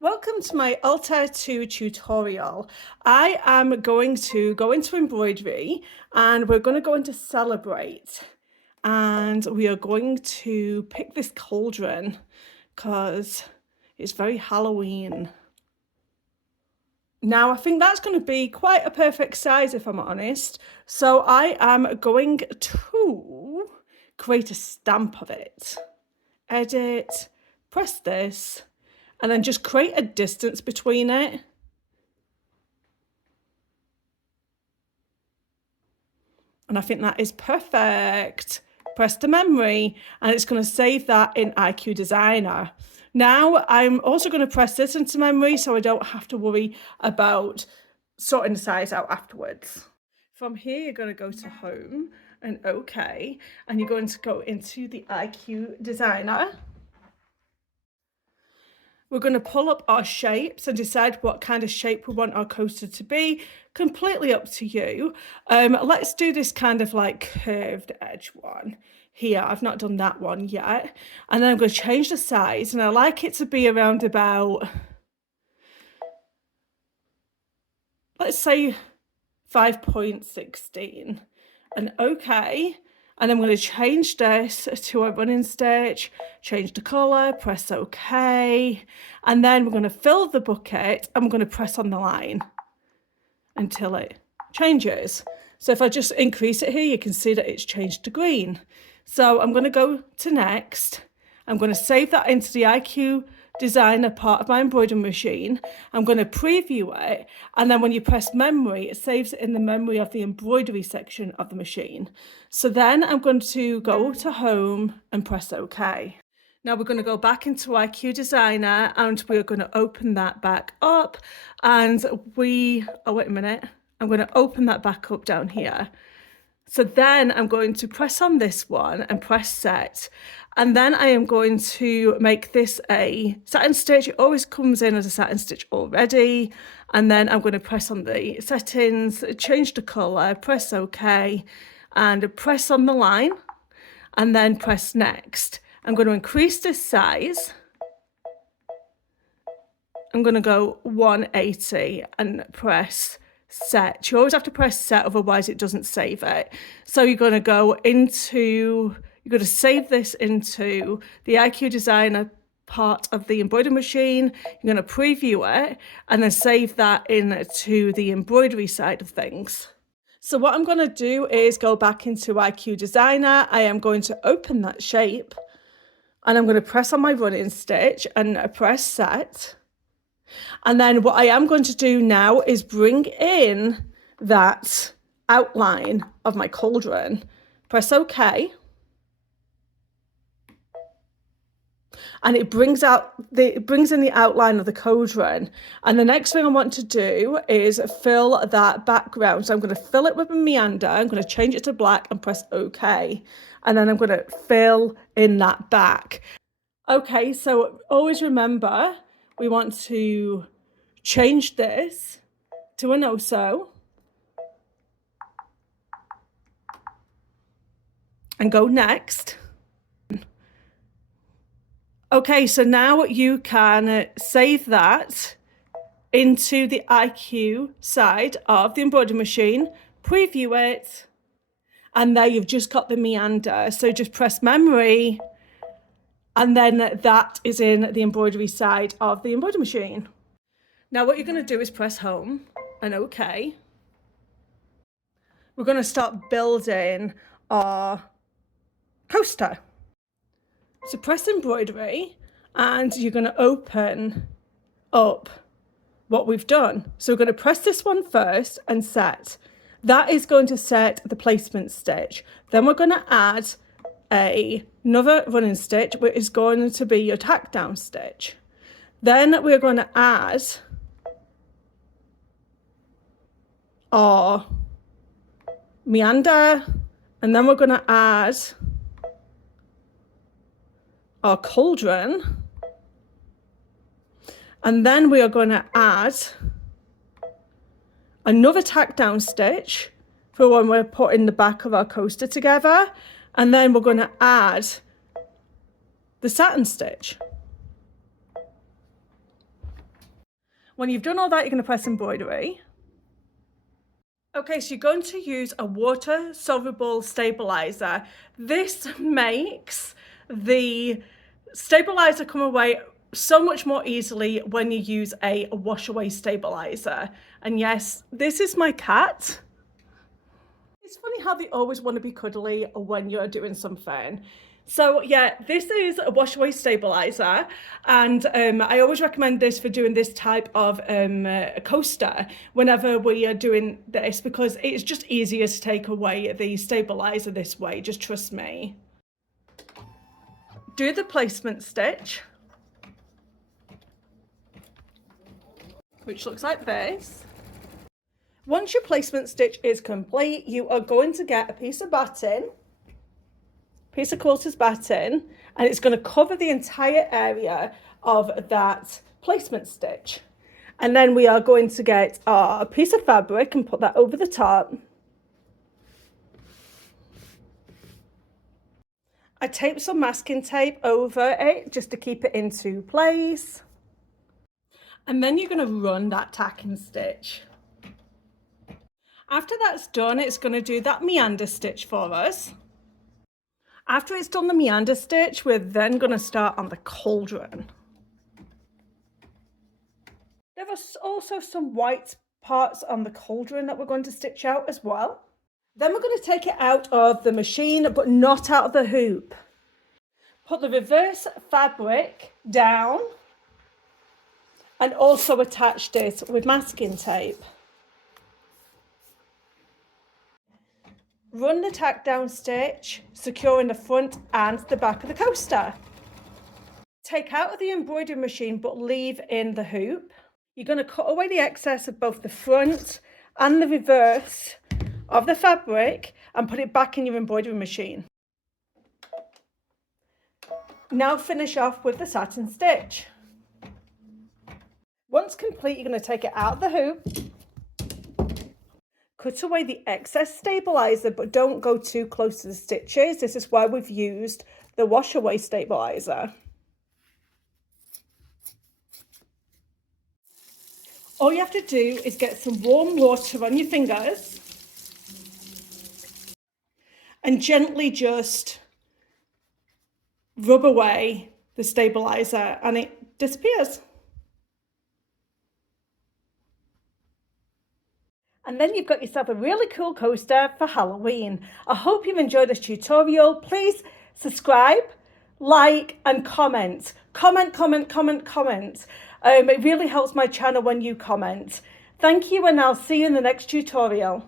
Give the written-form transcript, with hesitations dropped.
Welcome to my Altair 2 tutorial. I am going to go into embroidery and we're going to go into celebrate, and we are going to pick this cauldron because it's very Halloween. Now I think that's going to be quite a perfect size if I'm honest, so I am going to create a stamp of it. Edit, press this, and then just create a distance between it. And I think that is perfect. Press the memory and it's going to save that in IQ Designer. Now I'm also going to press this into memory so I don't have to worry about sorting the size out afterwards. From here you're going to go to Home and OK, and you're going to go into the IQ Designer. We're going to pull up our shapes and decide what kind of shape we want our coaster to be. Completely up to you. Let's do this kind of like curved edge one here. I've not done that one yet. And then I'm going to change the size, and I like it to be around about, let's say 5.16, and OK. And I'm going to change this to a running stitch, change the colour, press OK. And then we're going to fill the bucket and we're going to press on the line until it changes. So if I just increase it here, you can see that it's changed to green. So I'm going to go to next. I'm going to save that into the IQ Designer part of my embroidery machine. I'm going to preview it, and then when you press memory, it saves it in the memory of the embroidery section of the machine. So then I'm going to go to Home and press OK. Now we're going to go back into IQ Designer and we're going to open that back up, and oh wait a minute, I'm going to open that back up down here. So then I'm going to press on this one and press set. And then I am going to make this a satin stitch. It always comes in as a satin stitch already. And then I'm going to press on the settings, change the colour, press OK, and press on the line, and then press next. I'm going to increase this size. I'm going to go 180 and press set. You always have to press set, otherwise it doesn't save it. So you're going to go into, you're going to save this into the IQ Designer part of the embroidery machine. You're going to preview it and then save that into the embroidery side of things. So what I'm going to do is go back into IQ Designer. I am going to open that shape and I'm going to press on my running stitch and press set. And then what I am going to do now is bring in that outline of my cauldron. Press OK. And it brings in the outline of the cauldron. And the next thing I want to do is fill that background. So I'm going to fill it with a meander. I'm going to change it to black and press OK. And then I'm going to fill in that back. Okay, so always remember, we want to change this to a no-sew and go next. Okay, so now you can save that into the IQ side of the embroidery machine, preview it, and there you've just got the meander. So just press memory, and then that is in the embroidery side of the embroidery machine. Now what you're going to do is press Home and OK. We're going to start building our coaster. So press embroidery and you're going to open up what we've done. So we're going to press this one first and set. That is going to set the placement stitch. Then we're going to add another running stitch, which is going to be your tack down stitch. Then we're going to add our meander, and then we're going to add our cauldron, and then we are going to add another tack down stitch for when we're putting the back of our coaster together, and then we're going to add the satin stitch. When you've done all that, you're going to press embroidery. Okay, so you're going to use a water soluble stabilizer. This makes the stabilizer come away so much more easily when you use a wash away stabilizer. And yes, this is my cat. It's funny how they always want to be cuddly when you're doing something. So yeah, this is a wash away stabilizer, and I always recommend this for doing this type of coaster whenever we are doing this, because it's just easier to take away the stabilizer this way, just trust me. Do the placement stitch, which looks like this. Once your placement stitch is complete, you are going to get a piece of batting, piece of quilter's batting, and it's going to cover the entire area of that placement stitch. And then we are going to get our piece of fabric and put that over the top. I taped some masking tape over it just to keep it into place. And then you're going to run that tacking stitch. After that's done, it's going to do that meander stitch for us. After it's done the meander stitch, we're then going to start on the cauldron. There are also some white parts on the cauldron that we're going to stitch out as well. Then we're going to take it out of the machine, but not out of the hoop. Put the reverse fabric down and also attached it with masking tape. Run the tack down stitch, securing the front and the back of the coaster. Take out of the embroidery machine but leave in the hoop. You're going to cut away the excess of both the front and the reverse of the fabric and put it back in your embroidery machine. Now finish off with the satin stitch. Once complete, you're going to take it out of the hoop. Cut away the excess stabilizer, but don't go too close to the stitches. This is why we've used the wash away stabilizer. All you have to do is get some warm water on your fingers and gently just rub away the stabilizer and it disappears. And then you've got yourself a really cool coaster for Halloween. I hope you've enjoyed this tutorial. Please subscribe, like, and comment. Comment. It really helps my channel when you comment. Thank you, and I'll see you in the next tutorial.